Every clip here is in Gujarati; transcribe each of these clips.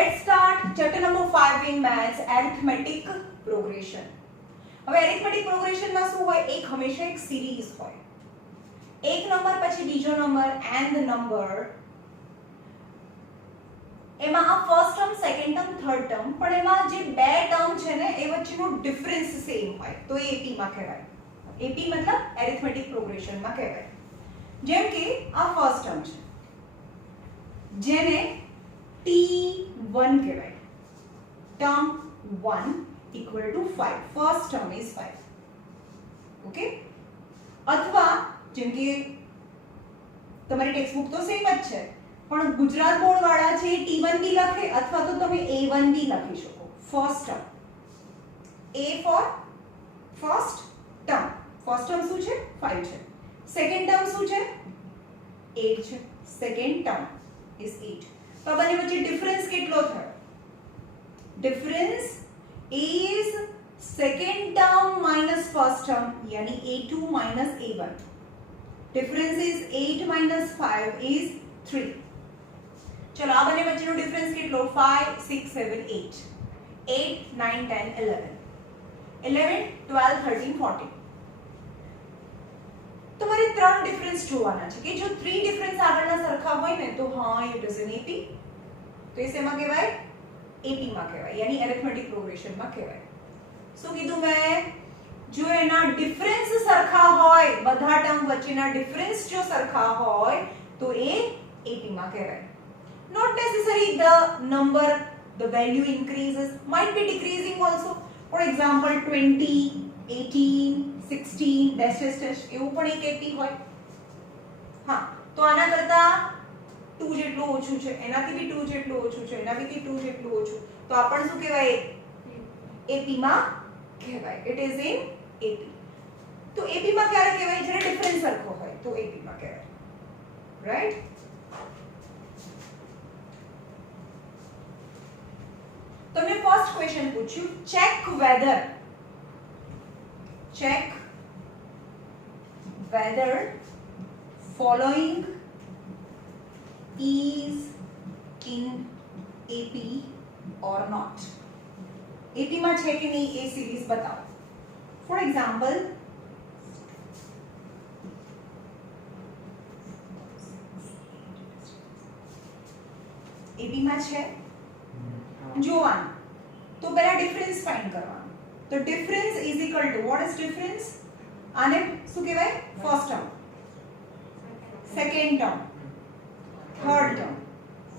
Let's start chapter number 5 in maths, arithmetic progression. હવે arithmetic progression માં શું હોય? એક હંમેશા એક સિરીઝ હોય. એક નંબર પછી બીજો નંબર and the number. એમાં આ first term, second term, third term, પણ એમાં જે બે ટર્મ છે ને એ વચ્ચેનો ડિફરન્સ સેમ હોય તો એ એપી માં કહેવાય. એપી મતલબ arithmetic progression માં કહેવાય. જેમ કે આ ફર્સ્ટ ટર્મ છે જેને T1 કહેવાય. Term 1 equal to 5. First term is 5. Okay? અથવા જેમ કે તમારી ટેક્સ્ટ બુક તો સેમ જ છે પણ ગુજરાત બોર્ડ વાળા છે T1 બી લખે અથવા તો તમે A1 બી લખી શકો. First term A for first term. First term શું છે? 5 છે. સેકન્ડ ટર્મ શું છે? 8 છે. Second term is 8. તો બંને વચ્ચે ડિફરન્સ કેટલો થયો? Difference is second term minus first term यानी A2 minus A1. Difference is 8 minus 5 is 3. चलो આ બંને વચ્ચેનો ડિફરન્સ કેટલો? 5 6 7 8. 8 9 10 11. 11 12 13 14. તમારે ત્રણ ડિફરન્સ જોવાના છે કે જો 3 ડિફરન્સ આગળના સરખા હોય ને તો હા ઇટ ઇઝ એન એપી. તો એ શેમાં કહેવાય? એપી માં કહેવાય यानी arithmetic progression માં કહેવાય. શું કીધું મેં? જો એના ડિફરન્સ સરખા હોય, બધા ટર્મ વચ્ચેના ડિફરન્સ જો સરખા હોય તો એ એપી માં કહેવાય. Not necessary the number, the value increases, might be decreasing also. For example 20, 18, 16 dash dash dash એવું પણ એક એપી હોય. હા તો આના કરતા 2 જેટલું ઓછું છે, એનાથી બી 2 જેટલું ઓછું છે, એનાથી 2 જેટલું ઓછું, તો આ પણ શું કહેવાય? એપી માં કહેવાય. It is in AP. તો એપી માં ક્યારે કહેવાય? જ્યારે ડિફરન્સ સરખો હોય તો એપી માં કહેવાય. રાઈટ? તમને ફર્સ્ટ ક્વેશ્ચન પૂછ્યું, check whether following is in AP or not. AP માં છે કે નહીં એ સિરીઝ બતાવો. ફોર એક્ઝામ્પલ AP માં છે જોવાનું તો પહેલા ડિફરન્સ ફાઇન્ડ કરવાનું. તો difference is equal two what is difference? આને શું કહેવાય? First term, second term, third term,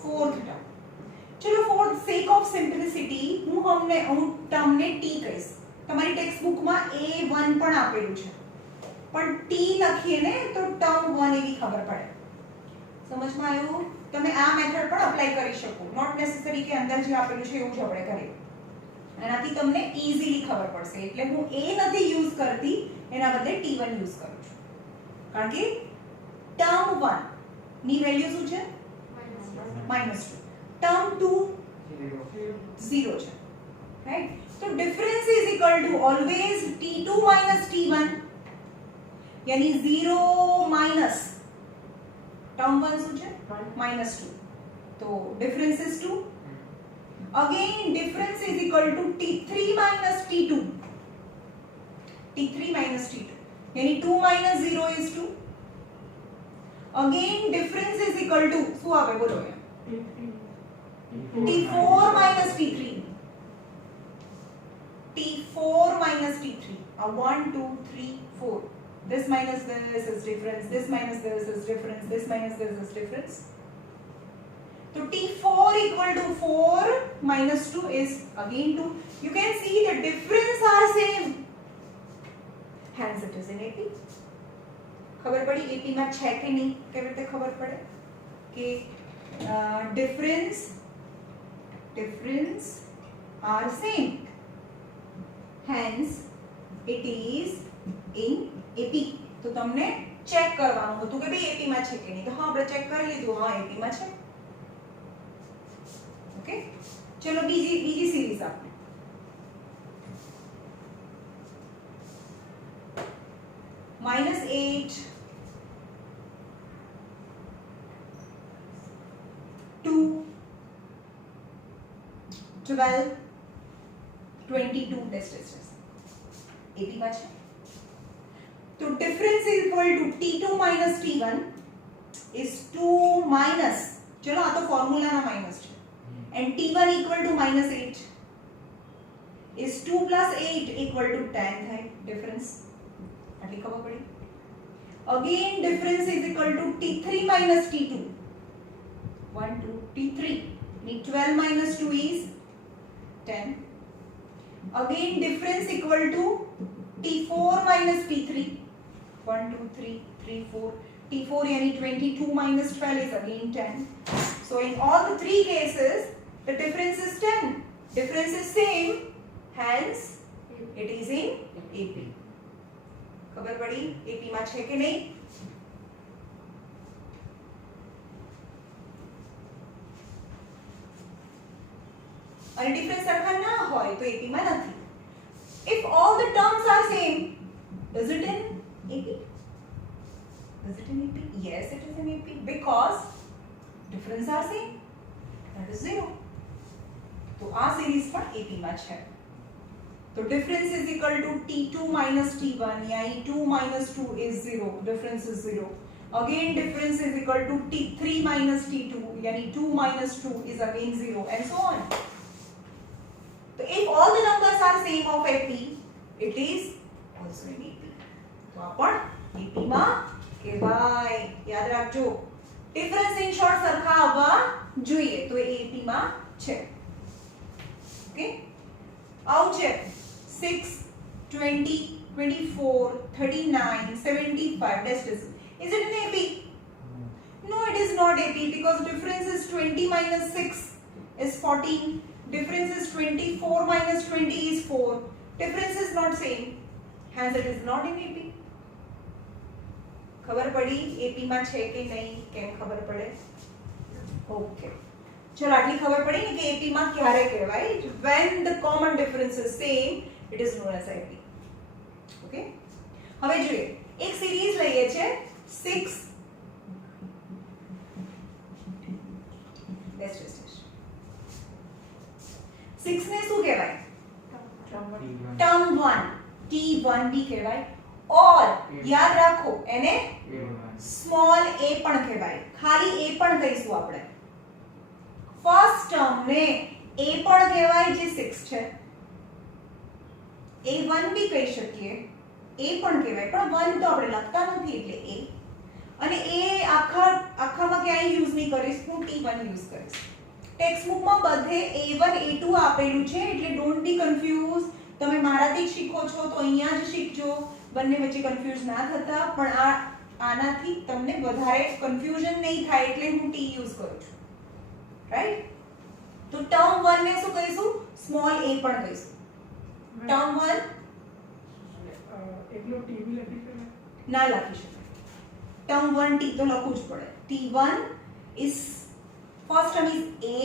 fourth term. ચલો ફોર સેક ઓફ સિમ્પ્લિસિટી હું ટર્મને ટી કહીશ. તમારી ટેક્સ્ટ બુકમાં A1 પણ આપેલું છે પણ ટી લખીએ ને તો ટર્મ 1 એવી ખબર પડે. સમજમાં આવ્યું? તમે આ મેથડ પણ અપ્લાય કરી શકો. નોટ નેસેસરી કે અંદર જે આપેલું છે એવું જ આપણે કરીએ. એનાથી તમને ઈઝીલી ખબર પડશે. એટલે હું A નથી યુઝ કરતી, એના બદલે T1 યુઝ કરું છું. કારણ કે ટર્મ 1 ની વેલ્યુ શું છે? -2. ટર્મ 2 0 છે. રાઈટ? તો difference is equal two always T2 minus T1 यानी 0 minus टर्म 1 શું છે? -2. तो difference is 2. Again difference is equal to T3 minus T2. T3 minus T2 यानी 2 minus 0 is 2. Again difference is equal to શું આવે બોલો? T4 minus T3. T4 minus T3. 1 2 3 4. This minus this is difference, this minus this is difference, this minus this is difference. So T4 equal to 4 minus 2 is again 2. You can see the difference are same. Hence it is in AP. ખબર પડી AP માં છે કે નહીં? કેવી રીતે ખબર પડે? કે difference are same. Hence it is in AP. તો તમને ચેક કરવાનું હતું કે ભાઈ AP માં છે કે નહીં. તો હા આપણે ચેક કરી લીધું, હા AP માં છે. ઓકે ચલો બીજી સિરીઝ આપણે -8 2 12 22 AP માં છે તો difference is equal to T2 minus T1 is 2 minus ચલો આ તો ફોર્મ્યુલાના માઈનસ છે and T1 equal to minus 8 is 2 plus 8 equal to 10 થાય ડિફરન્સ આટલી ખબર પડી again difference is equal to T3 minus T2 1 2 T3 means 12 minus 2 is 10 again difference equal to T4 minus T3 1 2 3 3 4 T4 yani 22 minus 12 is again 10 so in all the three cases the difference is 10 difference is same hence it is in AP ખબર પડી AP માં છે કે નહીં અને ડિફરન્સ સરખા ના હોય તો AP માં નથી if all the terms are same is it in AP is it in AP yes it is in AP because difference are same that is 0 તો આ સિરીઝ પણ AP માં છે तो difference is equal to T2 minus T1 यानी 2 minus 2 is 0 difference is 0 again difference is equal to T3 minus T2 यानी 2 minus 2 is again 0 and so on so if all the numbers are same of AP it is also in AP तो अपन AP માં કહેવાય યાદ રાખજો difference in short સરખા આવવા જોઈએ તો એ AP માં છે ઓકે આવું છે 6 20 24 39 75 dash is it in AP no it is not AP because difference is 20 minus 6 is 14 difference is 24 minus 20 is 4 difference is not same hence it is not in AP ખબર પડી AP માં છે કે નહીં કેમ ખબર પડે ઓકે ચલો આટલી ખબર પડી ને કે AP માં ક્યારે કહેવાય when the common difference is same it is known as AP okay હવે જોઈએ એક સિરીઝ લઈએ છે 6 let's just 6 ને શું કહેવાય ટર્મ 1 T1 બી કહેવાય और याद રાખો એને સ્મોલ a પણ કહેવાય ખાલી a પણ કહીશું આપણે ફર્સ્ટ ટર્મ ને a પણ કહેવાય જે 6 છે a1 બી કહી શકીએ a પણ કહેવાય પણ 1 તો આપણે લખતા નથી એટલે a અને a આખામાં ક્યાંય યુઝ નહીં કરીશ હું T1 યુઝ કરીશ ટેક્સ્ટ બુકમાં બધે A1 A2 આપેલું છે એટલે ડોન્ટ બી કન્ફ્યુઝ તમે મારાથી શીખો છો તો અહીંયા જ શીખજો બંને વચ્ચે કન્ફ્યુઝ ના થતા પણ આનાથી તમને વધારે કન્ફ્યુઝન નહીં થાય એટલે હું T યુઝ કરું છું રાઈટ તો ટર્મ 1 ને શું કહીશું સ્મોલ a પણ કહીશું ટર્મ 1 એકલો T બી લખી શકાય ના લખી શકાય ટર્મ 1 T તો લખવું જ પડે T1 is first term is a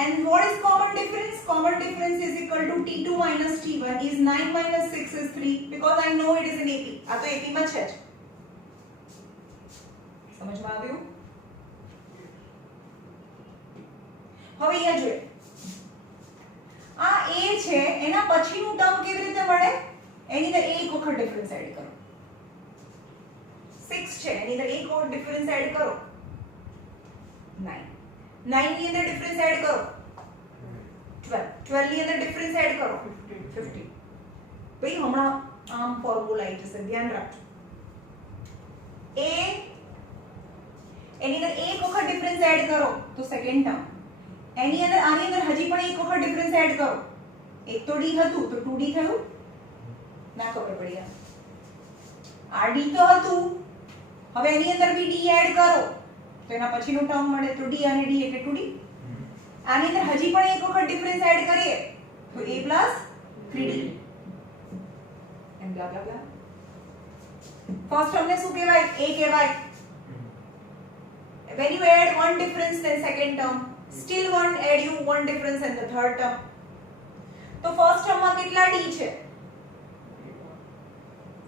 and what is common difference is equal to T2 minus T1 is 9 minus 6 is 3 because I know it is in AP આ તો AP માં છે જ સમજમાં આવ્યું હવે અહીંયા જોઈએ આ a છે એના પછીનું ટર્મ કેવી રીતે મળે એની અંદર એક વખત ડિફરન્સ એડ કરો 6 છે એની અંદર એક વખત ડિફરન્સ એડ કરો 9 9 ની અંદર ડિફરન્સ એડ કરો 12 ની અંદર ડિફરન્સ એડ કરો 15 ભાઈ હમણાં આમ ફોર્મ્યુલા આવી જશે ધ્યાન રાખજો a એની અંદર એક વખત ડિફરન્સ એડ કરો તો સેકન્ડ ટર્મ એની અંદર આની અંદર હજી પણ એક વખત ડિફરન્સ એડ કરો એક તો d હતું તો 2d થયું ના ખબર પડી આ d તો હતું હવે એની અંદર બી d એડ કરો તો એના પછીનો ટર્મ મળે તો d અને d એટલે 2d આની અંદર હજી પણ એક વખત ડિફરન્સ એડ કરીએ તો a 3d એન્ડ બ્લા બ્લા બ્લા ફર્સ્ટ ટર્મને શું કહેવાય a કહેવાય when you add one difference then second term still one add you one difference in the third term તો ફર્સ્ટ ટર્મ માં કેટલા d છે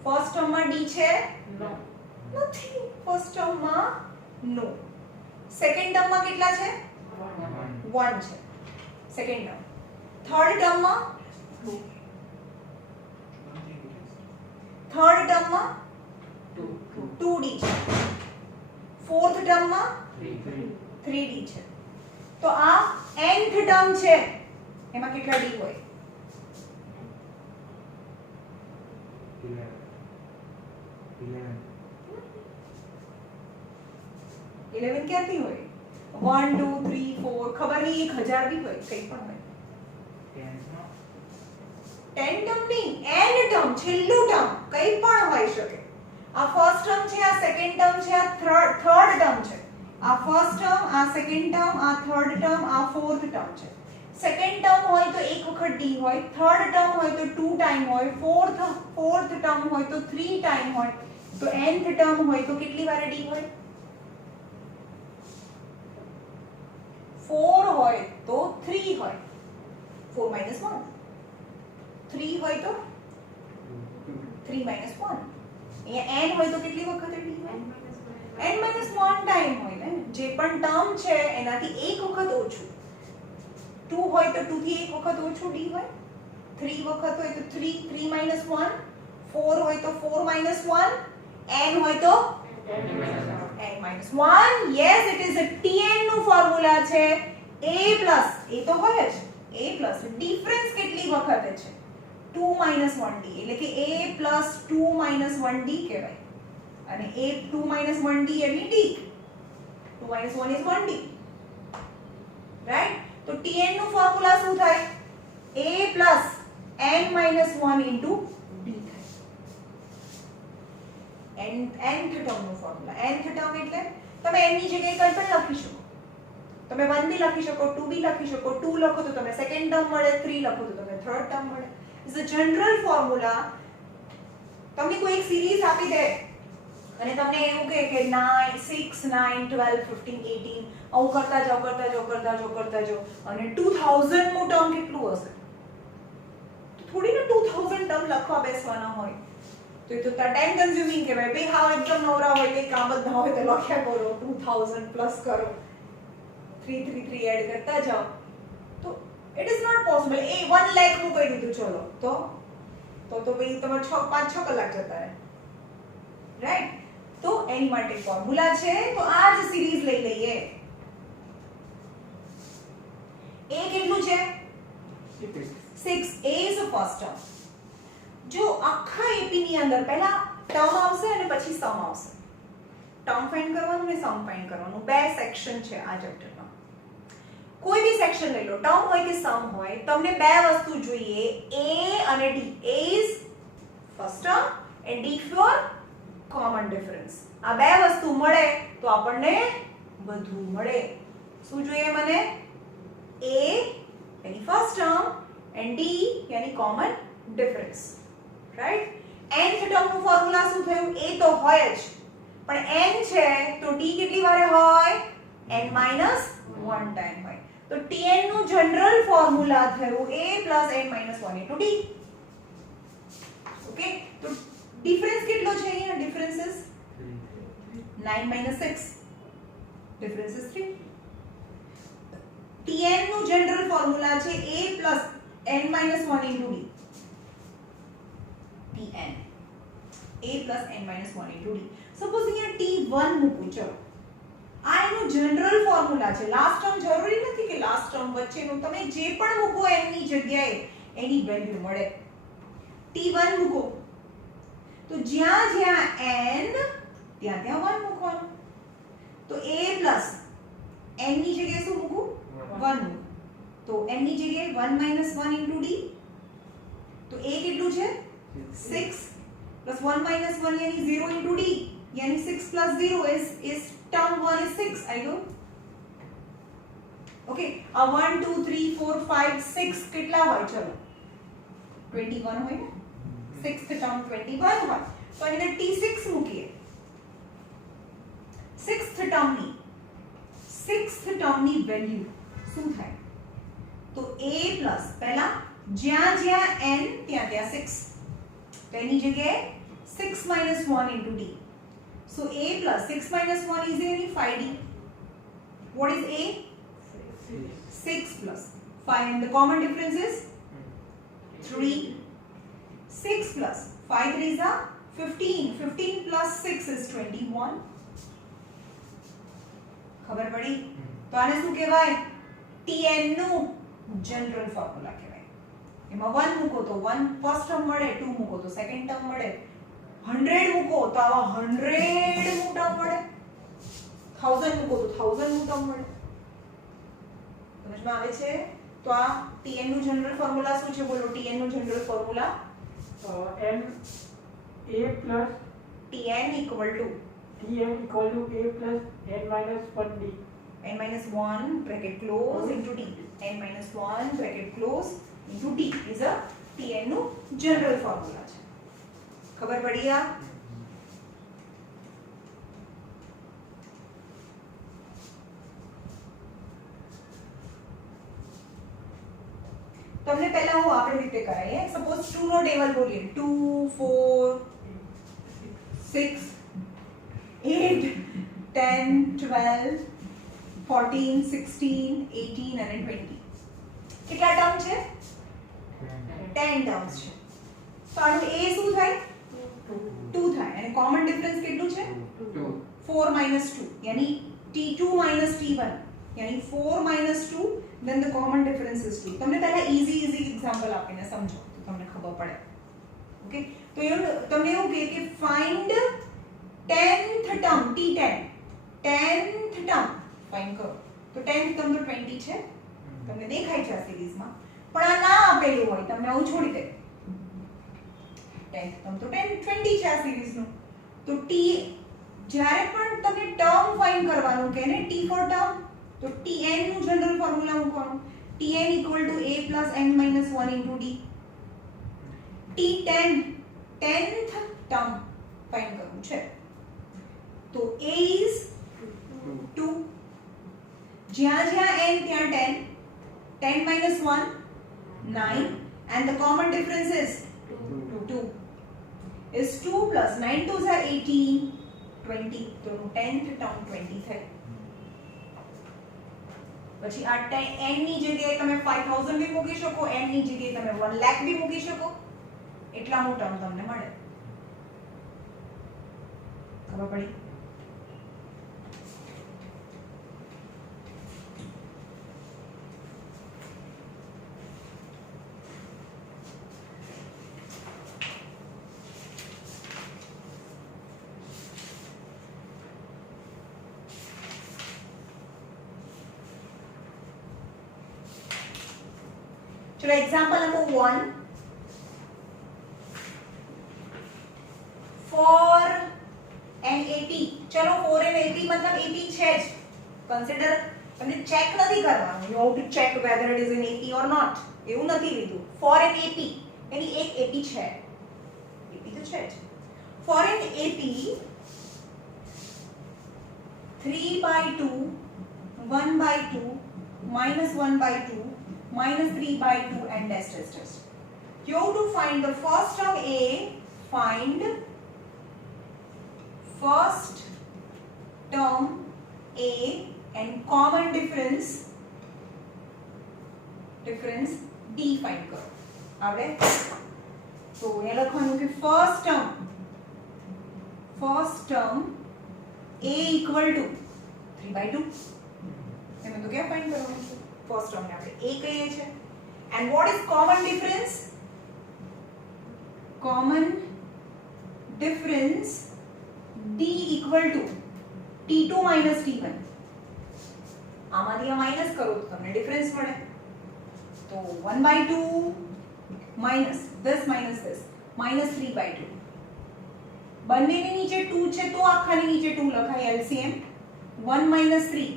ફર્સ્ટ ટર્મ માં d છે નથી ફર્સ્ટ ટર્મ માં નો સેકન્ડ ટર્મ માં કેટલા છે 1 છે સેકન્ડ ટર્મ થર્ડ ટર્મમાં 2 થર્ડ ટર્મમાં 2 2d છે, ફોર્થ ટર્મમાં 3 3d છે. તો આ nth ટર્મ છે એમાં કેટલા d હોય? 11 ક્યાંથી હોય? 1 2 3 4 ખબર નહીં, 1000 બી હોય, કંઈ પણ હોય. 10 ટર્મ નહીં, n ટર્મ, છેલ્લું ટર્મ કંઈ પણ હોઈ શકે. આ ફર્સ્ટ ટર્મ છે, આ સેકન્ડ ટર્મ છે, આ થર્ડ ટર્મ છે. આ ફર્સ્ટ ટર્મ, આ સેકન્ડ ટર્મ, આ થર્ડ ટર્મ, આ ફોર્થ ટર્મ છે. સેકન્ડ ટર્મ હોય તો એક વખત d હોય, થર્ડ ટર્મ હોય તો 2 ટાઈમ હોય, ફોર્થ ટર્મ હોય તો 3 ટાઈમ હોય, તો nth ટર્મ હોય તો કેટલી વાર d હોય? 4 હોય તો 3 હોય, 4 - 1. 3 હોય તો 3 - 1. અહીંયા n હોય તો કેટલી વખત d હોય? n - 1 ટાઈમ હોય ને. જે પણ ટર્મ છે એનાથી એક વખત ઓછું. 2 હોય તો 2 થી એક વખત ઓછું d હોય, 3 વખત હોય તો 3 3 - 1, 4 હોય તો 4 - 1, n હોય તો n - 1. yes it is a tn નું ફોર્મ્યુલા છે a પ્લસ, એ તો હોય જ, a પ્લસ ડિફરન્સ કેટલી વખત છે? 2 - 1d, એટલે કે a પ્લસ 2 - 1d કહેવાય. અને a 2 - 1d એટલે d, 2 - 1 is 1d, રાઈટ? તો tn નું ફોર્મ્યુલા શું થાય? a plus n - 1 into d થાય. nth ટર્મનું ફોર્મ્યુલા. nth ટર્મ એટલે તમે n ની જગ્યાએ કંઈ પણ લખી શકો. તમે 1 બી લખી શકો, 2 બી લખી શકો. 2 લખો તો તમને સેકન્ડ ટર્મ મળે, 3 લખો તો તમને થર્ડ ટર્મ મળે. Is a general formula. તમને કોઈ એક સિરીઝ આપી દે અને તમને એવું કહે કે 9 6 9 12 15 18 આવું કરતા જાઓ અને 2000 મો ટર્મ કેટલું હશે? તો થોડી ને 2000 ટર્મ લખવા બેસવાના હોય. તો એ તો ટાઈમ કન્ઝ્યુમિંગ કહેવાય. ભાઈ હા એકદમ નવરા હોય, કંઈ કામ જ ના હોય તો લખ્યા કરો, 2000 પ્લસ કરો, 3 એડ કરતા જાઓ. તો ઇટ ઇઝ નોટ પોસિબલ. એ 1 લાખ નું કહી દીધું, ચલો તો ભાઈ તમારે 5-6 કલાક જતા રહે, રાઈટ? તો એની માટે ફોર્મ્યુલા છે. તો આ જ સિરીઝ લઈ લઈએ. a કેટલું છે? 6. a is the first term. જો આખા AP ની અંદર પહેલા ટર્મ આવશે અને પછી સમ આવશે. ટર્મ ફાઇન્ડ કરવાનું ને સમ ફાઇન્ડ કરવાનું, બે સેક્શન છે આ ચેપ્ટરમાં. કોઈ બી સેક્શન લઈ લો, ટર્મ હોય કે સમ હોય, તમને બે વસ્તુ જોઈએ, a અને d. a is first term and d for common difference. આ બે વસ્તુ મળે તો આપણને બધું મળે. શું જોઈએ મને? a यानी first term and d यानी common difference, right? nth term નું ફોર્મ્યુલા શું થયું? a તો હોય જ, પણ n છે તો d કેટલી વારે હોય? n - 1 ટાઈમ હોય. તો tn નું જનરલ ફોર્મ્યુલા થયું a + n - 1 * d. ઓકે, તો ડિફરન્સ કેટલો છે અહીંયા? Difference is 9 - 6, difference is 3. tn નું જનરલ ફોર્મ્યુલા છે a + n - 1 * d. tn a + n - 1 * d. Suppose અહીંયા t1 મૂકું, ચલો આ એનું જનરલ ફોર્મ્યુલા છે. લાસ્ટ ટર્મ જરૂરી નથી કે લાસ્ટ ટર્મ વચ્ચેનું, તમે જે પણ મૂકો એની જગ્યાએ એની વેલ્યુ મળે. t1 મૂકો તો જ્યાં જ્યાં n ત્યાં 1 મૂકવાનું. તો a + n ની જગ્યાએ શું મૂકું? 1 મૂકું. તો n ની જગ્યાએ 1 - 1 * d. તો a કેટલું છે? 6 + 1 - 1 यानी 0 * d, यानी 6 + 0 is term 1 is 6. I know. Okay, 1 2 3 4 5 6 કેટલા હોય? ચલો 21 હોય ને, 6th term 21 હોય. તો એને t6 મૂકીએ. 6th term ની વેલ્યુ શું થાય? તો a પ્લસ પહેલા જ્યાં જ્યાં n ત્યાં 6, તો એની જગ્યાએ 6 - 1 * d. So a plus 6 minus 1 is any 5d. What is a? 6 plus find the common difference is 3. 6 plus 5 3s are 15. 15 plus 6 is 21. ખબર પડી? તો આને શું કહેવાય? tn નું જનરલ ફોર્મ્યુલા કહેવાય. એમાં 1 મૂકો તો 1 ફર્સ્ટ ટર્મ મળે, 2 મૂકો તો સેકન્ડ ટર્મ મળે, 100 મૂકો તો આવા 100 નું ટર્મ મળે, 1000 મૂકો તો 1000 નું ટર્મ મળે. સમજમાં આવે છે? તો આ tn નું જનરલ ફોર્મ્યુલા શું છે? બોલો tn નું general formula n a plus tn equal to a plus n minus 1d. n minus 1 bracket close into d. n minus 1 bracket close into d is a tn નું જનરલ ફોર્મ્યુલા છે. ખબર પડી? આ તમને પહેલા હું આપણી રીતે કરાઈએ. સપોઝ 2 નો ટેબલ બોલીએ. 2 4 6 8 10 12 14 16 18 અને 20. કેટલા ટર્મ છે? 10 ટર્મ્સ છે. તો આનું a શું થાય? 2 થાય. અને કોમન ડિફરન્સ કેટલું છે? 4 2 यानी t2 t1 यानी 4 2 then the common difference is 2. તમને પહેલા easy example આપીને સમજો તો તમને ખબર પડે. ઓકે, તો તમને એવું કહે કે find 10th term t10 10th term find કરો. તો 10th term તો 20 છે, તમને દેખાય છે આ સિરીઝમાં, પણ આ ના આપેલું હોય તમને આવું છોડી દે. 10th term તો 20 છે આ સિરીઝનું. તો t જ્યારે પણ તમને ટર્મ ફાઇન્ડ કરવાનું કે ને t for term, તો tn નું જનરલ ફોર્મ્યુલા મૂકવાનું. tn equal to a plus n minus 1 into d. t10 10th term find કરવું છે. તો a is 2. જ્યાં જ્યાં n ત્યાં 10. 10 minus 1 9 and the common difference is 2 is 2 plus 9 2s are 18 20. તો 10th term 20 થાય. પછી આ n ની જગ્યાએ તમે 5000 બી મૂકી શકો, n ની જગ્યાએ તમે 1 લાખ બી મૂકી શકો, એટલાનું ટર્મ તમને મળે. ખબર પડી? चलो example number 1. for an AP. चलो for an AP मतलब AP છે જ. કન્સિડર તમને ચેક નથી કરવાનું. you have to check whether it is an AP or not. એવું નથી લીધું. for an AP એની એક AP છે. AP તો છે જ. for an AP 3/2 1/2 -1/2 -3/2 and dash dash dash. You have to find the first term A, find first term A and common difference D find करो. आवड़े? तो ये लखવાનું કે first term A equal to 3/2. એમાં તો क्या find કરવાનું છે? first term ને આપણે a કહીએ છે. and what is common difference? common difference d equal to t2 minus t1. આમાંથી આ માઈનસ કરો તો તમને ડિફરન્સ મળે. તો 1/2 minus this -3/2. બંનેની નીચે 2 છે તો આખાની નીચે 2 લખાય. LCM 1 - 3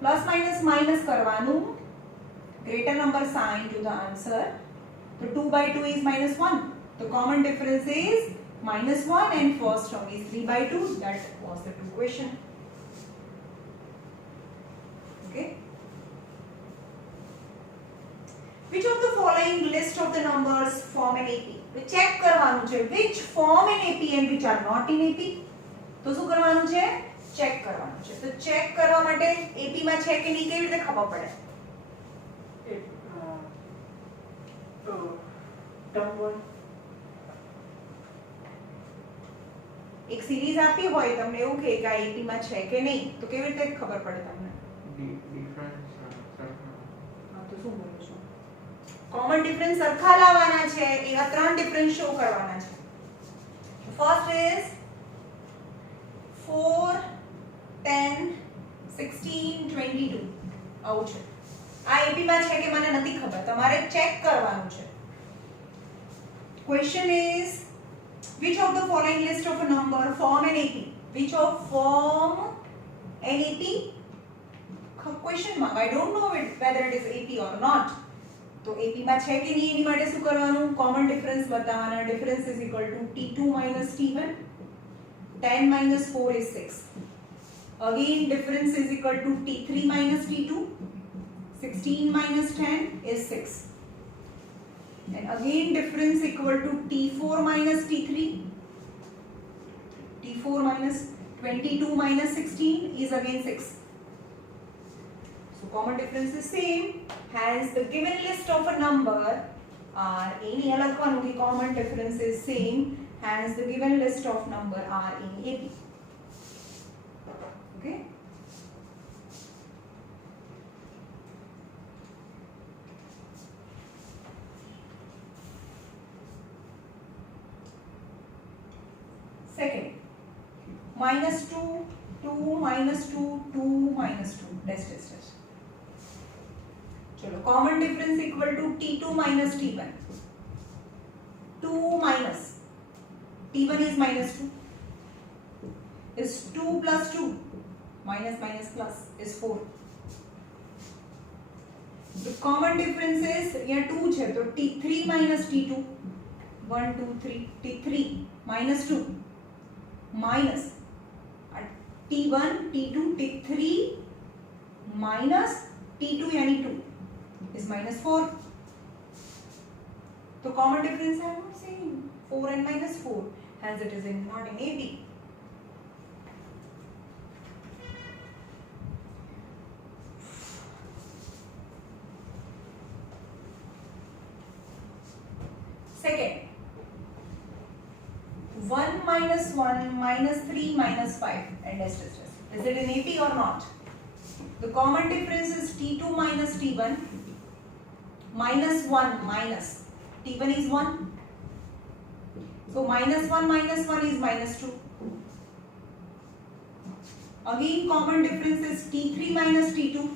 प्लस माइनस माइनस करवानुं, greater number sign to the answer. तो 2/2 is -1. तो common difference is -1 and first term is 3/2. That was the two question. Okay. Which of the following list of the numbers form an AP? तो check करवानुं છે which form an AP and which are not in AP. तो શું કરવાનું છે? ચેક કરવાનું છે. તો ચેક કરવા માટે એપી માં છે કે નહીં કેવી રીતે ખબર પડે? टर्म 1 એક સિરીઝ આપી હોય તમને એવું કે આ એપી માં છે કે નહીં તો કેવી રીતે ખબર પડે તમને ડિફરન્સ હા તો શું બોલું છું કોમન ડિફરન્સ સરખા લાવવાના છે એવા ત્રણ ડિફરન્સ શો કરવાના છે ફર્સ્ટ ઇઝ 4 10 16 22 આવું છે આ એપી માં છે કે મને નથી ખબર તમારે ચેક કરવાનું છે question is which of the following list of a number form an AP which of form an AP question mark I don't know whether it is AP or not तो AP માં છે કે નહીં એની માટે શું કરવાનું કોમન ડિફરન્સ બતાવવાના difference is equal to T2 minus T1 10 minus 4 is 6 again difference is equal to T3 minus T2 16 minus 10 is 6 and again difference equal to T4 minus T3 T4 minus 22 minus 16 is again 6 so common difference is same hence the given list of a number are any alag one ki common difference is same hence the given list of number are in AP okay second minus 2 2 minus 2 2 minus 2 dash dash dash चलो common difference equal to T2 minus T1 2 minus T1 is minus 2 is 2 plus 2 minus minus plus is 4 the common difference is यहाँ 2 है तो T3 minus T2 1 2 3 T3 minus 2 minus T1 T2 T3 minus T2 यानी 2 is minus 4 तो common difference है same 4 and minus 4 hence it is in not in AB second 1 minus 1 minus 3 minus 5 and dash dash dash. Is it in AP or not? The common difference is T2 minus T1 minus 1 minus T1 is 1 so minus 1 is minus 2 again common difference is T3 minus T2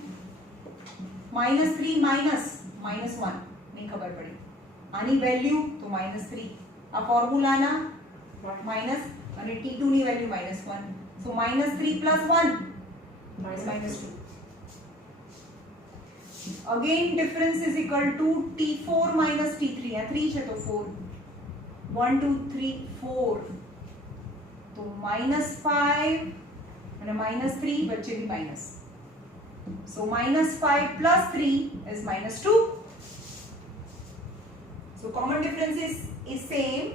minus 3 minus 1 नहीं खबर पड़ी आनी वैल्यू तो minus 3 आ फॉर्मूला ना minus અને T2 ની value -1 so -3 plus 1 is -2 again difference is equal to T4 minus T3 આ 3 છે તો 4 1 2 3 4 તો -5 અને -3 વચ્ચે भी minus so -5 plus 3 is -2 so common difference is same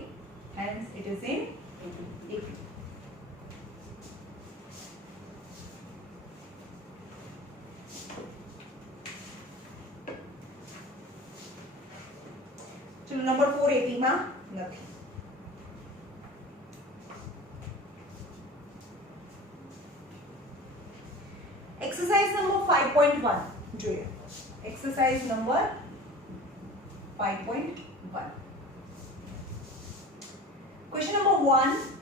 hence it is in AP. चलो नंबर 4 AP માં નથી एक्सरसाइज नंबर 5.1 જોઈએ एक्सरसाइज नंबर 5.1 क्वेश्चन नंबर 1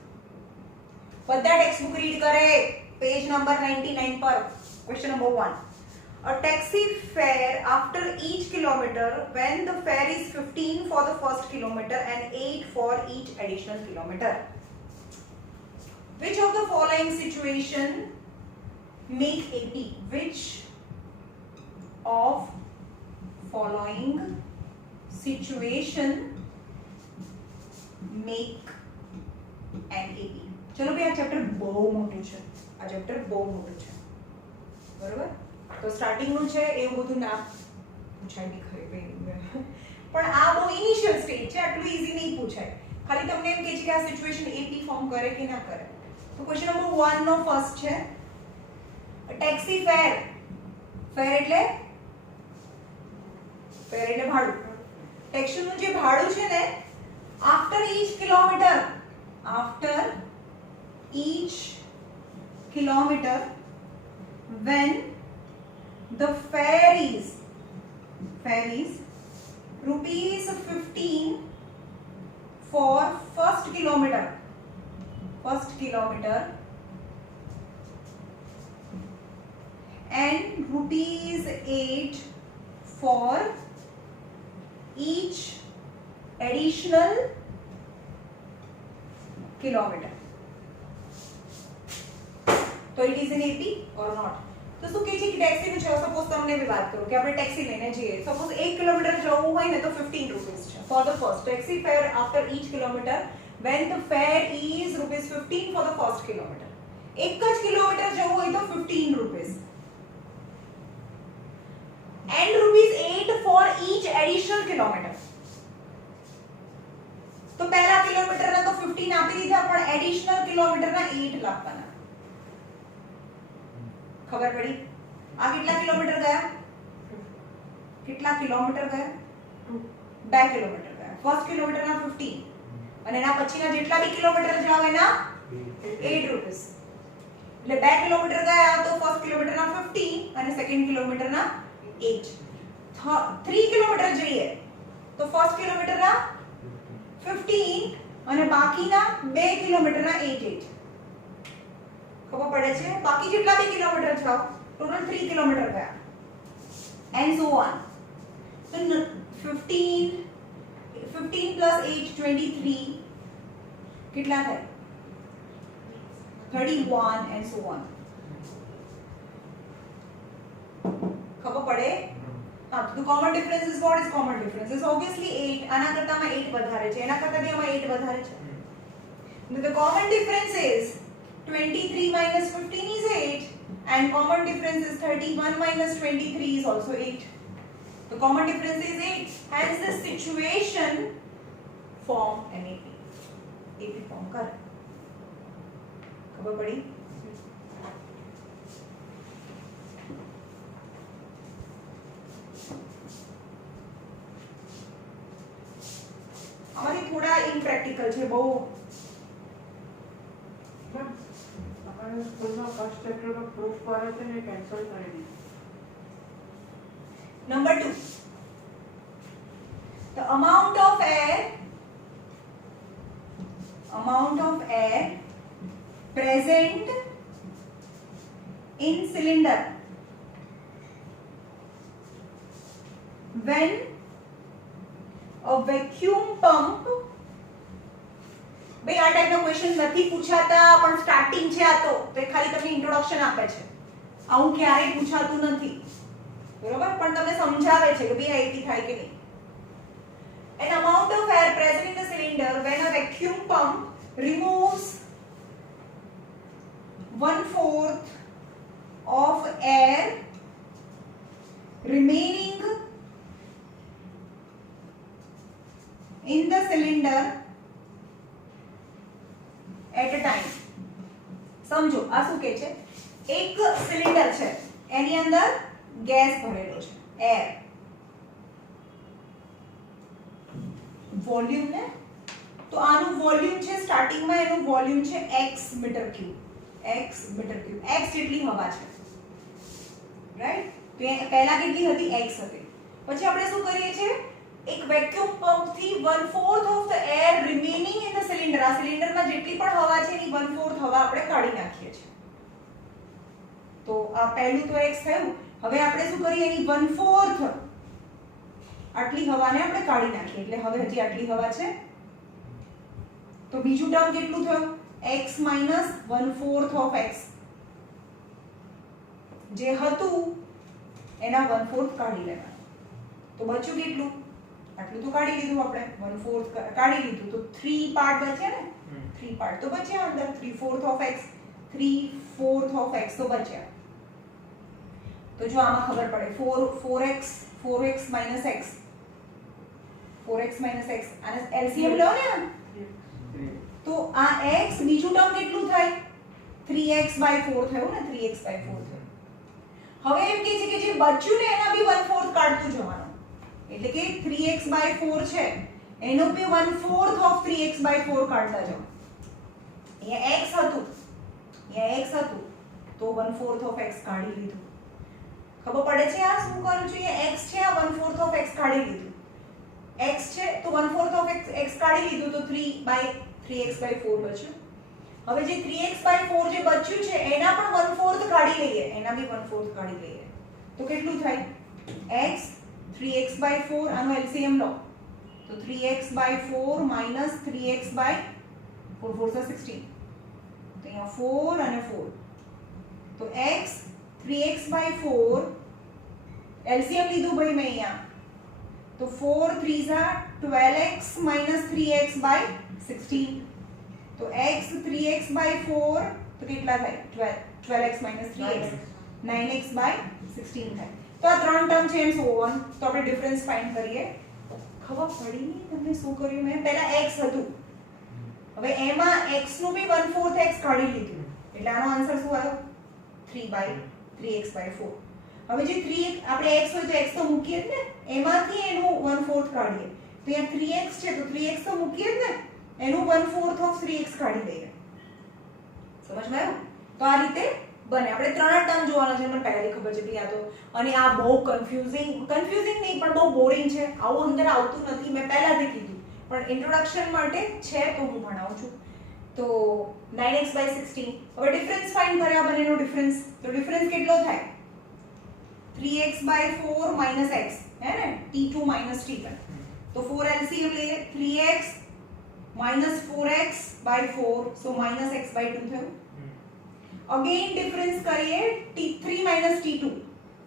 બધા ટેક્સ્ટબુક રીડ કરે પેજ નંબર 99 પર question number 1 A taxi fare after each kilometer when the fare is 15 for the first kilometer and 8 for each additional kilometer. Which of the following situation make AP? Which of following situation make an AP? चलो भाई आ चैप्टर बहु मोटું છે આ ચેપ્ટર बहु મોટું છે બરોબર તો સ્ટાર્ટિંગ નું છે એવું બધું ના પૂછાય બી ખરી પણ આ બહુ ઇનિશિયલ સ્ટેજ છે આટલું ઈઝી નહીં પૂછાય ખાલી તમને એમ કહે છે કે આ સિચ્યુએશન એપી ફોર્મ કરે કે ના કરે તો ક્વેશ્ચન નંબર 1 નો ફર્સ્ટ છે ટેક્સી ફેર એટલે ભાડું ટેક્સનું જે ભાડું છે ને after each kilometer when the fare is rupees 15 for first kilometer and rupees 8 for each additional kilometer. तो इट इज इन एपी और नॉट. तो શું કહે છે કે ટેક્સી નું છે સપોઝ તમને બી વાત કરું કે આપણે ટેક્સી લઈને જઈએ સપોઝ 1 કિલોમીટર જવું હોય ને તો 15 રૂપીસ છે for the first taxi fare after each kilometre when the fare is rupees 15 for the first kilometer. એક જ કિલોમીટર જવું હોય તો 15 rupees and rupees 8 for each additional kilometer. તો પહેલા કિલોમીટરના તો 15 આપી દીધા પણ એડિશનલ કિલોમીટરના 8 લાવવાના. ખબર પડી? આ કેટલા કિલોમીટર ગયા? 2 કિલોમીટર ગયા. ફર્સ્ટ કિલોમીટરના 15 અને એના પછીના જેટલા બી કિલોમીટર જાવ એના 8 રૂપીસ. એટલે 2 કિલોમીટર ગયા તો ફર્સ્ટ કિલોમીટરના 15 અને સેકન્ડ કિલોમીટરના 8. 3 કિલોમીટર જઈએ તો ફર્સ્ટ કિલોમીટરના 15 અને બાકીના 2 કિલોમીટરના 8. ખબર પડે છે? બાકી જેટલા બી કિલોમીટર જાવ ટોટલ 3 કિલોમીટર ગયા and so on. So 15 plus 8 23 કેટલા થાય? 31 and so on. ખબર પડે? હા, તો common difference is what is common difference? Is obviously 8. આના કરતામાં 8 વધારે છે, એના કરતા બી આમાં 8 વધારે છે. The common difference is 23 minus 15 is 8 and common difference is 31 minus 23 is also 8. The common difference is 8. Hence the situation form an AP. AP form kar. खबर पड़ी? हमारी थोड़ा इम्प्रैक्टिकल છે બહુ. हमारे स्कूल में फर्स्ट चैप्टर में प्रूफ करे थे ने कैंसिल कर दी. Number 2. The amount of air present in cylinder when a vacuum pump. ભાઈ આ ટાઈપનો ક્વેશ્ચન નથી પૂછાતા પણ સ્ટાર્ટિંગ છે આ તો એ ખાલી તમને ઇન્ટ્રોડક્શન આપે છે. આવું ક્યારેય પૂછાતું નથી બરોબર પણ તમને સમજાવે છે કે ભાઈ આ એપી થાય કે નહીં. An amount of air present in the cylinder when a vacuum pump removes 1/4 of air remaining in the cylinder at a time. સમજો આ શું કહે છે? એક સિલિન્ડર છે એની અંદર ગેસ ભરેલો છે એર વોલ્યુમ ને તો આનું વોલ્યુમ છે સ્ટાર્ટિંગમાં એનું વોલ્યુમ છે x મીટર ક્યુબ x જેટલી હવા છે રાઈટ. તો પહેલા કેટલી હતી? x હતી. પછી આપણે શું કરીએ છીએ? એક વેક્યુમ પંપ થી 1/4 of the air remaining in the cylinder. આ સિલિન્ડરમાં જેટલી પણ હવા છે એની 1/4 હવા આપણે કાઢી નાખીએ છીએ. તો આ પહેલું તો x થયું. હવે આપણે શું કરીએ? એની 1/4 આટલી હવાને આપણે કાઢી નાખીએ એટલે હવે હજી આટલી હવા છે. તો બીજું ટર્મ કેટલું થયું? x - 1/4 of x. જે હતું એના 1/4 કાઢી લેવાનું. તો બચ્યું કેટલું? આટલું તો કાઢી લીધું આપણે 1/4 કાઢી લીધું તો 3 પાર્ટ બચ્યા ને 3 પાર્ટ તો બચ્યા અંદર 3/4 ઓફ x 3/4 ઓફ x તો બચ્યા. તો જો આમાં ખબર પડે 4x minus x 4x minus x અને LCM લો ને તો આ x બીજું ટર્મ કેટલું થાય? 3x/4 થયું ને 3x/4 થયું. હવે એમ કહે છે કે જે બચ્યું ને એના બી 1/4 કાઢતું જવાનું. એટલે કે 3x/4 છે એનો બી 1/4 ઓફ 3x/4 કાઢતા જાઓ. અહીંયા x હતું, તો 1/4 ઓફ x કાઢી લીધું. ખબર પડે છે આ શું કરું છું? અહીંયા x છે, આ 1/4 ઓફ x કાઢી લીધું. x છે તો 1/4 ઓફ x કાઢી લીધું તો 3/3x/4 બચ્યું. હવે જે 3x/4 જે બચ્યું છે એના પણ 1/4 કાઢી લઈએ, એના બી 1/4 કાઢી લઈએ તો કેટલું થાય? x 3x/4 આનો LCM લો તો 3x/4 minus 3x/4 4 16 તો અહીંયા 4 અને 4 તો x 3x/4 LCM લીધું ભાઈ મેં અહીંયા તો 4 3s are 12x minus 3x/16 તો x 3x/4 તો કેટલા થાય? 12x minus 3x 9x/16 થાય. તો આ ત્રણ ટર્મ છે એન્ડ સો ઓન. તો આપણે ડિફરન્સ ફાઇન્ડ કરીએ. ખબર પડી ને તમને શું કર્યું મેં? પહેલા x હતું, હવે એમાં x નું બી 1/4 x કાઢી લીધું એટલે આનો આન્સર શું આવ્યો? 3/3x/4. હવે જે 3 આપણે x હોય તો x તો મૂકીએ જ ને, એમાંથી એનું 1/4 કાઢીએ તો અહીંયા 3x છે તો 3x તો મૂકીએ જ ને, એનું 1/4 ઓફ 3x કાઢી લઈએ. સમજમાં આવ્યું? તો આ રીતે બને. આપણે ત્રણ ટર્મ જોવાના છે, મને પહેલાથી ખબર છે કે આ તો, અને આ બહુ કન્ફ્યુઝિંગ નહીં પણ બહુ બોરિંગ છે, આવું અંદર આવતું નથી, મેં પહેલાથી કીધું પણ ઇન્ટ્રોડક્શન માટે છે તો હું ભણાવું છું. તો 9x/16. હવે ડિફરન્સ ફાઇન્ડ કર્યા બંનેનો ડિફરન્સ, તો ડિફરન્સ કેટલો થાય? 3x/4 minus x है ना, t2 minus t1 तो 4 LCM ले 3x minus 4x/4 so minus x/2 થયું. अगेन डिफरेंस करिए t3 minus t2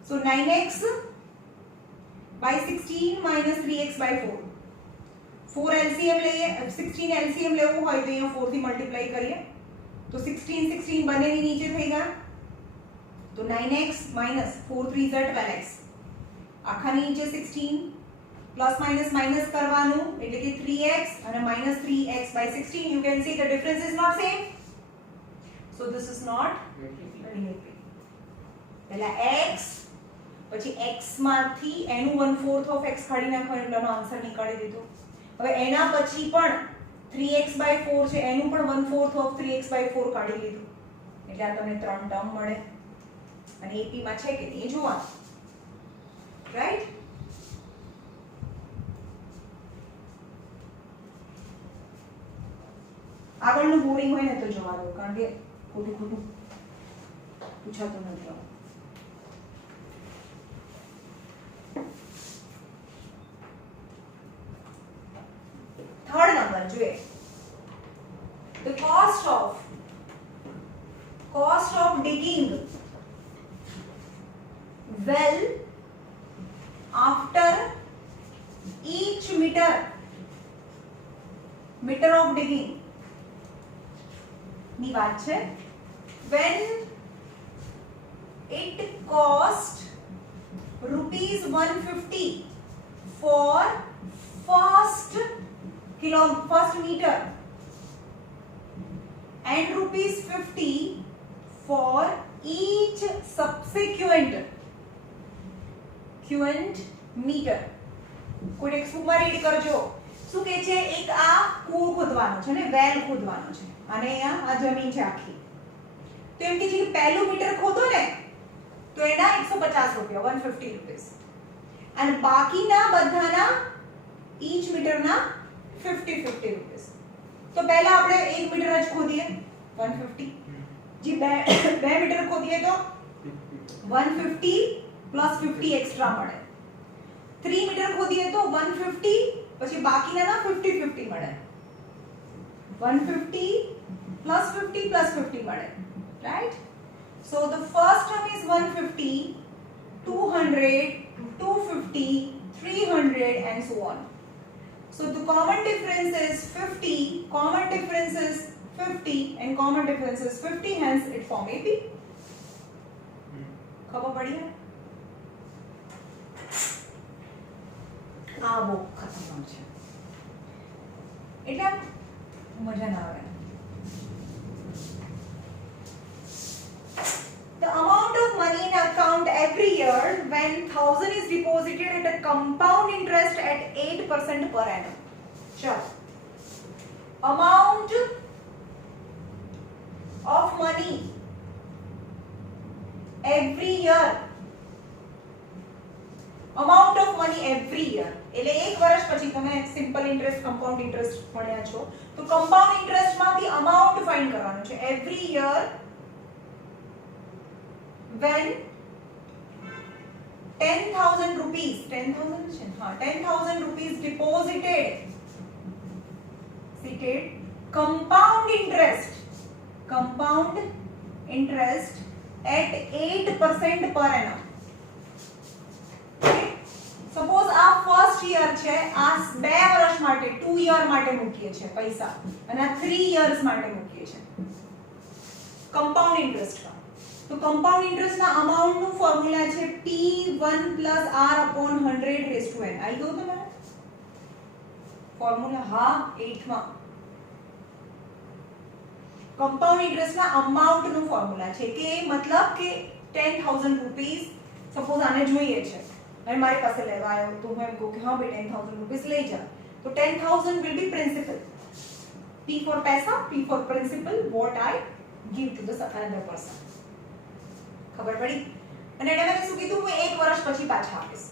so 9x/16 minus 3x/4 4 LCM લઈએ, 16 LCM લેવું હોય તો અહીંયા 4 થી મલ્ટીપ્લાય કરીએ તો 16 બંનેની નીચે થઈ ગયા તો 9x minus 4 3s are 12x આખાની નીચે 16 પ્લસ માઇનસ માઇનસ કરવાનું એટલે કે 3x અને minus 3x/16 you can see the difference is not same so this is not related. પહેલા x પછી x માંથી એનું 1/4 of x કાઢી નાખવાનું એટલે આનો આન્સર નીકાળી દીધો. હવે એના પછી પણ 3x/4 છે એનું પણ 1/4 of 3x/4 કાઢી લીધું એટલે આ તમને ત્રણ ટર્મ મળે અને એપી માં છે કે નહીં એ જોવાનું. રાઈટ? આગળનું બોરિંગ હોય ને તો જોવા દો કારણ કે ખોટું પૂછાતું નથી. થર્ડ નંબર જોઈએ. The cost of digging well after each meter of digging ની વાત છે. when it cost ₹150 for first meter and ₹50 for each subsequent meter. કોઈ ટેક્સ્ટબુકમાં રીડ કરજો. શું કહે છે? એક આ કૂવો ખોદવાનો છે ને, વેલ ખોદવાનો છે અને અહીંયા આ જમીન છે આખી. તો એમ કે છે કે પહેલું મીટર ખોદો ને તો એના ₹150 ₹150 અને બાકીના બધાના ઈચ મીટરના ₹50. તો પહેલા આપણે 1 મીટર જ ખોદીએ 150, જે 2 મીટર ખોદીએ તો 150 પ્લસ 50 એક્સ્ટ્રા મળે. 3 મીટર ખોદીએ તો 150 પછી બાકીના 50 મળે. 150 plus 50 plus 50 મળે. Right? So the first term is 150, 200, 250, 300 and so on. So the common difference is 50, common difference is 50 and common difference is 50, hence it form AP. ખબર પડી ને? આ બહુ ખતરનાક છે એટલે મજા ના આવે. The amount of money in account every year when 1000 is deposited at a compound interest at 8% per annum. चलो, amount of money every year, amount of money every year એટલે એક વર્ષ પછી તમે સિમ્પલ ઇન્ટરેસ્ટ કમ્પાઉન્ડ ઇન્ટરેસ્ટ ભણ્યા છો તો કમ્પાઉન્ડ ઇન્ટરેસ્ટ માંથી અમાઉન્ટ ફાઇન્ડ કરવાનું છે every year when 10,000 rupees 10,000 છે હા 10,000 rupees deposited compound interest at 8% per annum. Suppose આ ફર્સ્ટ યર છે આ 2 વર્ષ માટે 2 યર માટે મૂકીએ છે પૈસા અને આ 3 યર્સ માટે મૂકીએ છે કમ્પાઉન્ડ ઇન્ટરેસ્ટ નો તો કમ્પાઉન્ડ ઇન્ટરેસ્ટ ના અમાઉન્ટ નું ફોર્મ્યુલા છે P1 r upon 100 raised to n આવી ગયું તમારે ફોર્મ્યુલા હા 8 માં કમ્પાઉન્ડ ઇન્ટરેસ્ટ ના અમાઉન્ટ નું ફોર્મ્યુલા છે કે મતલબ કે 10,000 રૂપીસ સપોઝ આને જોઈએ છે અને મારી પાસે લેવા આવ્યો તો હું એમ કહું કે હા ભાઈ 10,000 રૂપીસ લઈ જા તો 10,000 will be principal P for पैसा P for principal what I give to the another person ખબર પડી અને એને મેં શું કીધું હું 1 વર્ષ પછી પાછા આપીશ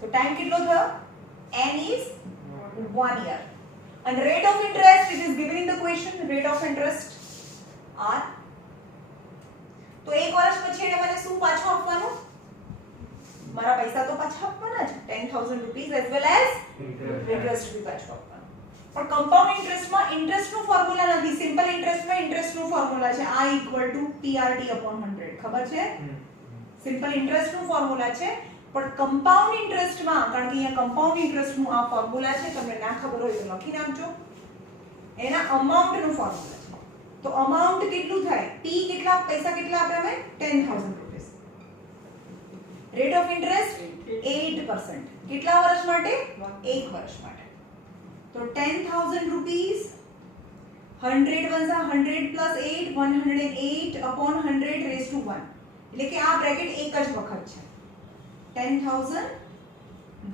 તો ટાઈમ કેટલો થયો n is 1 year and rate of interest it is given in the question rate of interest r તો 1 વર્ષ પછી એને મને શું પાછો આપવાનો મારા પૈસા તો પાછા આપવાના છે 10,000 rupees as well as interest भी પાછો આપવાનો પણ કમ્પાઉન્ડ ઇન્ટરેસ્ટમાં ઇન્ટરેસ્ટનું ફોર્મ્યુલા નથી સિમ્પલ ઇન્ટરેસ્ટમાં ઇન્ટરેસ્ટનું ફોર્મ્યુલા છે I = PRT upon 100 ખબર છે સિમ્પલ ઇન્ટરેસ્ટનું ફોર્મ્યુલા છે પણ કમ્પાઉન્ડ ઇન્ટરેસ્ટમાં કારણ કે અહીંયા કમ્પાઉન્ડ ઇન્ટરેસ્ટનું આ ફોર્મ્યુલા છે તમને ના ખબર હોય તો લખી નાખજો એના અમાઉન્ટનું ફોર્મ્યુલા છે તો અમાઉન્ટ કેટલું થાય P કેટલા પૈસા કેટલા આપ્યા મેં 10,000 રૂપિયા રેટ ઓફ ઇન્ટરેસ્ટ 8% કેટલા વર્ષ માટે 1 વર્ષ માટે તો 10,000 rupees 100 1 100 plus 8 108 upon 100 raised to 1 એટલે કે આ બ્રેકેટ એક જ વખત છે 10,000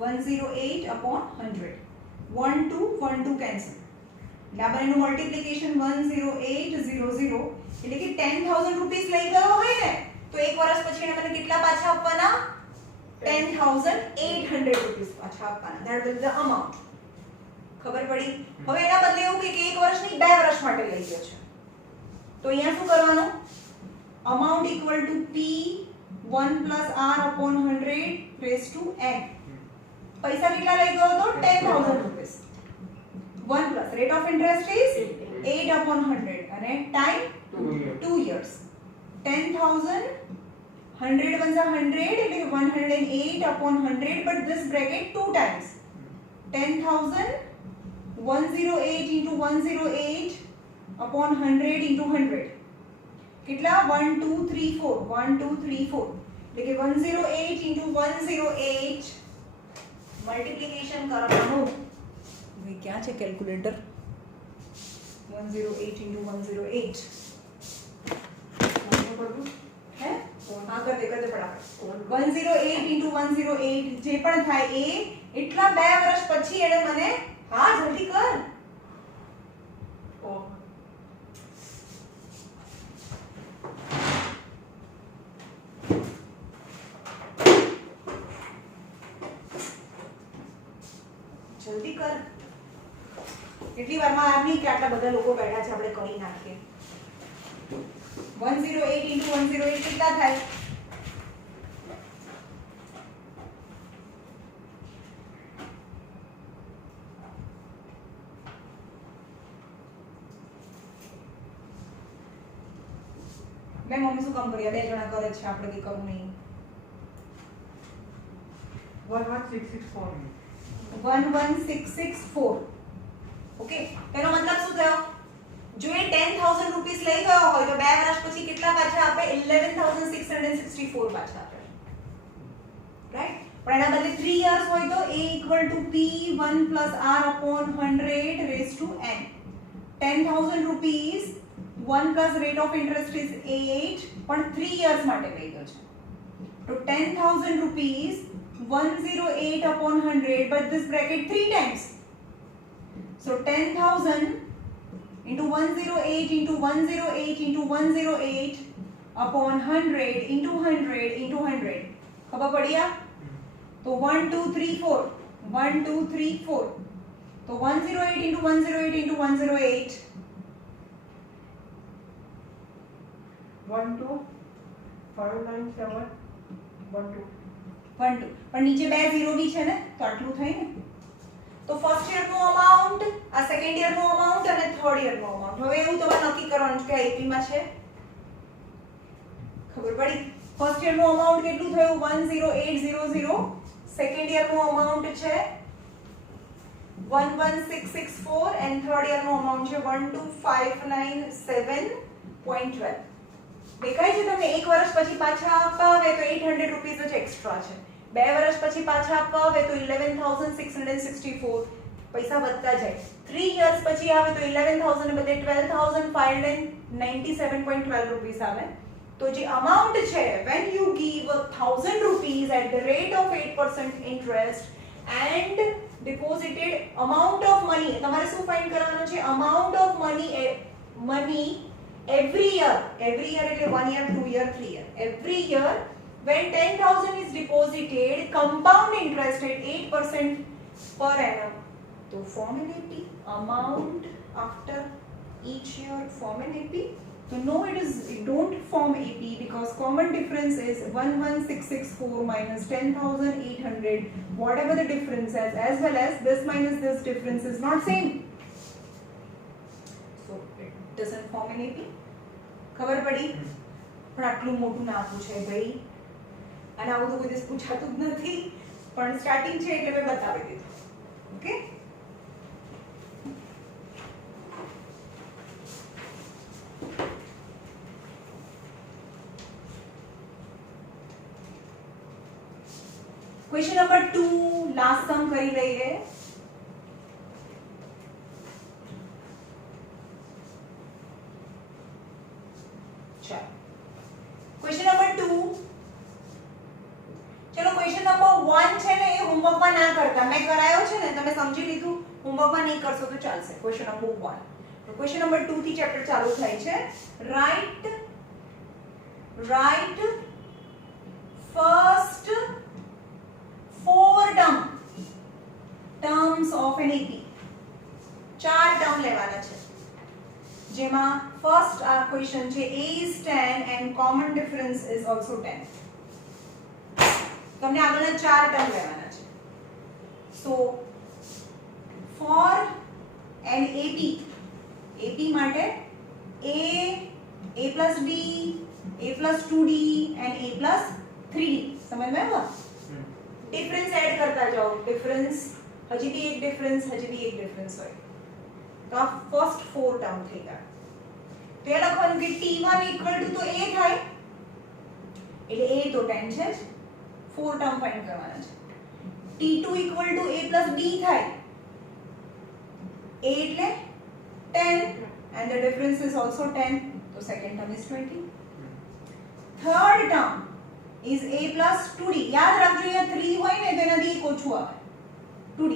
108 upon 100 1 2 cancel એટલે આ બંનેનું મલ્ટીપ્લિકેશન 10800 એટલે કે 10,000 રૂપીસ લઈ ગયો હોય ને તો એક વર્ષ પછી એને મને કેટલા પાછા આપવાના 10,800 રૂપીસ પાછા આપવાના ધેટ વિલ ધ અમાઉન્ટ ખબર પડી હવે એના બદલે એવું કે એક વર્ષ નહીં 2 વર્ષ માટે લઈ ગયો છે તો અહીંયા શું કરવાનું amount equal to P1 plus r upon 100 raised to n પૈસા કેટલા લઈ ગયો તો 10,000 rupees 1 plus rate of interest is 8 upon 100 અને time 2 years 10,000 100 1 100 એટલે 108 upon 100 but this bracket 2 times 10,000 108 into 108 upon 100 into 100 કેટલા 1 2 3 4 1 2 3 4 એટલે કે 108 into 108 મલ્ટીપ્લિકેશન કરવાનું ભાઈ ક્યાં છે કેલ્ક્યુલેટર 108 into 108 હે હા કર દે ફટાફટ 108 into 108 જે પણ થાય એ એટલા 2 વર્ષ પછી એને મને હા જલ્દી કર જલ્દી કર એટલી વારમાં આમ નહીં કે આટલા બધા લોકો બેઠા છે આપણે કરી નાખીએ 108 into 108 કેટલા થાય મેં મમ્મી શું કામ કર્યા 2 જણા કરે છે આપણે કઈ કરવું નહીં 11664 ઓકે એનો મતલબ શું થયો જો એ 10,000 રૂપીસ લઈ ગયો હોય તો 2 વર્ષ પછી કેટલા પાછા આપે 11,664 પાછા આપે રાઈટ પણ એના બદલે 3 યર્સ હોય તો a = p1 r upon 100 raised to n 10,000 rupees 1 plus rate of interest is 8 પણ 3 યર્સ માટે લઈ ગયો છે तो 10,000 rupees 108 upon 100, but this bracket 3 times. So 10,000 into 108 into 108 into 108 upon 100 into 100 into 100. खबर पड़ी आप? तो 1 2 3 4 1 2 3 4. तो 108 into 108 into 108 1 2 5 9 7 1 2 1 2 પણ નીચે બે ઝીરો બી છે ને તો આટલું થાય ને. તો ફર્સ્ટ યર નો અમાઉન્ટ, આ સેકન્ડ યર નો અમાઉન્ટ અને થર્ડ યર નો અમાઉન્ટ. હવે એવું તમારે નક્કી કરવાનું છે કે એપી માં છે. ખબર પડી? ફર્સ્ટ યર નો અમાઉન્ટ કેટલું થયું 10800. સેકન્ડ યર નો અમાઉન્ટ છે 11664 એન્ડ થર્ડ યર નો અમાઉન્ટ છે 12597.12. દેખાય છે તમને? એક વર્ષ પછી પાછા આપવા આવે તો 800 રૂપીસ જ એક્સ્ટ્રા છે. બે વર્ષ પછી પાછા આપવા આવે તો 11664 પૈસા વધતા જાય. 3 years પછી આવે તો 11000 ને બદલે 12597.12 રૂપીસ આવે. તો જે અમાઉન્ટ છે when you give 1000 rupees at the rate of 8% interest and deposited amount of money, તમારે શું ફાઇન્ડ કરવાનું છે? amount of money every year એટલે 1 year 2 year 3 year every year when 10,000 is deposited compound interest at 8% per annum. So form an AP amount after each year, form an AP. So no, it don't form AP because common difference is 11664 minus 10,800. Whatever the difference is, as well as this minus this difference is not same. So it doesn't form an AP. ખબર પડી? પણ આટલું મોટું ના પૂછે ભાઈ, અને આવું તો કોઈ દિવસ પૂછાતું જ નથી, પણ સ્ટાર્ટિંગ છે એટલે મેં બતાવી દીધું. ઓકે? क्वेश्चन नंबर 2 लास्ट सम કરી લઈએ. ચાલો ક્વેશ્ચન નંબર 2. ચલો ક્વેશ્ચન નંબર 1 છે ને એ હોમવર્કમાં ના કરતા, મેં કરાયો છે ને, તમે સમજી લીધું. હોમવર્કમાં નહીં કરશો તો ચાલશે. Question number 1. તો ક્વેશ્ચન નંબર 2 થી ચેપ્ટર ચાલુ થાય છે. Right first 4 terms of an AP. 4 term લેવાના છે, જેમાં ફર્સ્ટ આ ક્વેશ્ચન છે a is 10 and common difference is also 10. તમને આગળના 4 ટર્મ લેવાના છે. so for an AP માટે a plus b, a plus 2d and a plus 3d. સમજ में हुआ? डिफरेंस ऐड करता जाओ. डिफरेंस हजी भी एक डिफरेंस હોય તો આ ફર્સ્ટ 4 ટર્મ થઈ ગયા. તો એ લખવાનું કે t1 તો a થાય એટલે a તો 10 છે જ. 4 ટર્મ ફાઇન્ડ કરવાના છે. t2 a plus b થાય, a એટલે 10 and the difference is also 10, so second term is 20. third term is a plus 2d. યાદ રાખજો અહીંયા 3 હોય ને તો એનાથી એક ઓછું આવે 2d.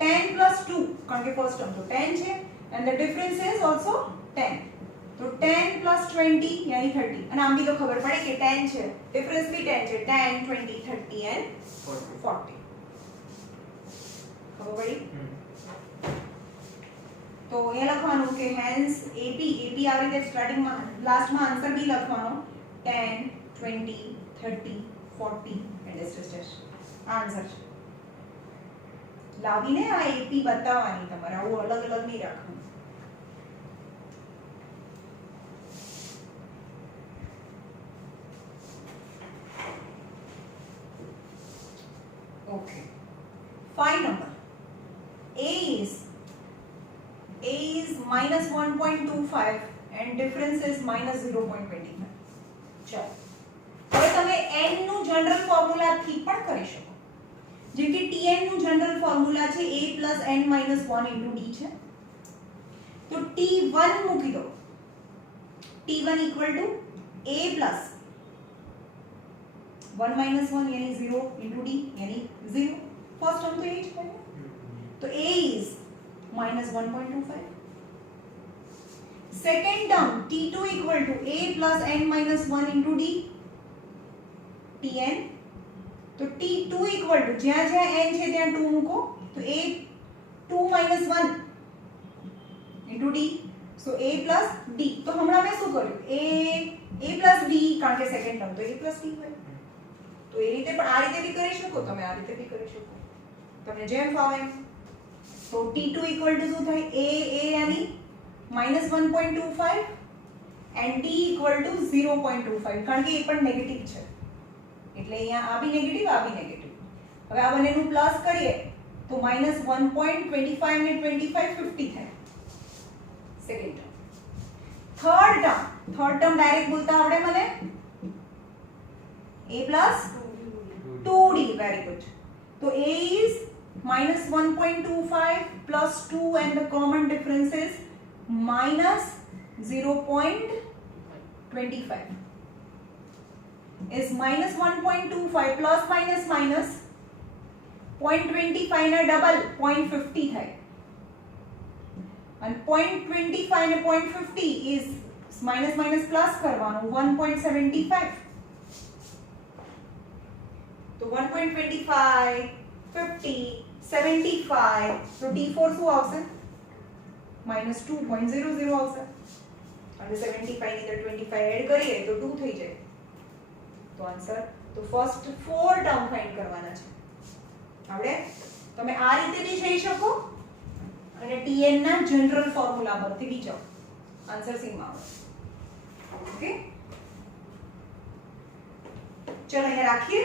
10 plus 2 કારણ કે ફર્સ્ટ ટર્મ તો 10 છે and the difference is also 10. તો 10 plus 20 यानी 30. અને આમ બી તો ખબર પડે કે 10 છે, ડિફરન્સ બી 10 છે. 10 20 30 and 40. ખબર પડી? તો એ લખવાનું કે હેન્સ AP આવી રીતે સ્ટાર્ટિંગમાં લાસ્ટમાં આન્સર બી લખવાનો 10 20 30 40 and this આન્સર છે. લાવીને આ AP બતાવવાની તમારે, આવું અલગ અલગ નહીં રાખવાનું. Okay. 5 number. A is minus 1.25 and difference is minus 0.25. ચલો હવે તમે n નું જનરલ ફોર્મ્યુલા થી પણ કરી શકો. જેમ કે tn નું જનરલ ફોર્મ્યુલા છે a plus n minus 1 into d છે. તો t1 મૂકી દો. t1 equal to a plus 1 minus 1 यानी 0 इंटू डी यानी 0। फर्स्ट टर्म तो यही है, तो a is minus 1.25। Second term t2 equal to a plus n minus 1 into D tn। तो t2 इक्वल टू જ્યાં જ્યાં n છે ત્યાં 2 મૂકો, તો a 2 minus 1 into d, so a plus d। તો હમણાં મેં શું કર્યું, a પ્લસ d, કારણ કે સેકન્ડ ટર્મ તો a પ્લસ d હોય, તો એ રીતે પણ આ રીતે બી કરી શકો તમે, આ રીતે બી કરી શકો, તમને જેમ ફાવે એમ। તો t2 ઇક્વલ ટુ શું થાય, a યાની minus 1.25 and d equal to 0.25, કારણ કે એ પણ નેગેટિવ છે એટલે અહીંયા આ બી નેગેટિવ, આ બી નેગેટિવ। હવે આ બંનેનું પ્લસ કરીએ તો માઇનસ 1.25 ને 25 50 થાય second term. Third term direct બોલતા આવડે મને, a plus 2d, very good. તો a is minus 1.25 plus 2 and the common difference is minus 0.25 is minus 1.25 plus minus minus 0.25 ના ડબલ 0.50 થાય, and 0.25 ને 0.50 is minus minus plus કરવાનું 1.75। તો 1.25 50 75, તો t4 શું આવશે, minus 2.00 આવશે, અને 75 ની અંદર 25 એડ કરીએ તો 2 થઈ જાય। તો આન્સર, તો ફર્સ્ટ 4 ટર્મ ફાઇન્ડ કરવાના છે, આવડે? તમે આ રીતે બી જઈ શકો અને tn ના જનરલ ફોર્મ્યુલા પરથી બી જાઓ, આન્સર સેમ આવશે। ઓકે, ચલો અહીંયા રાખીએ।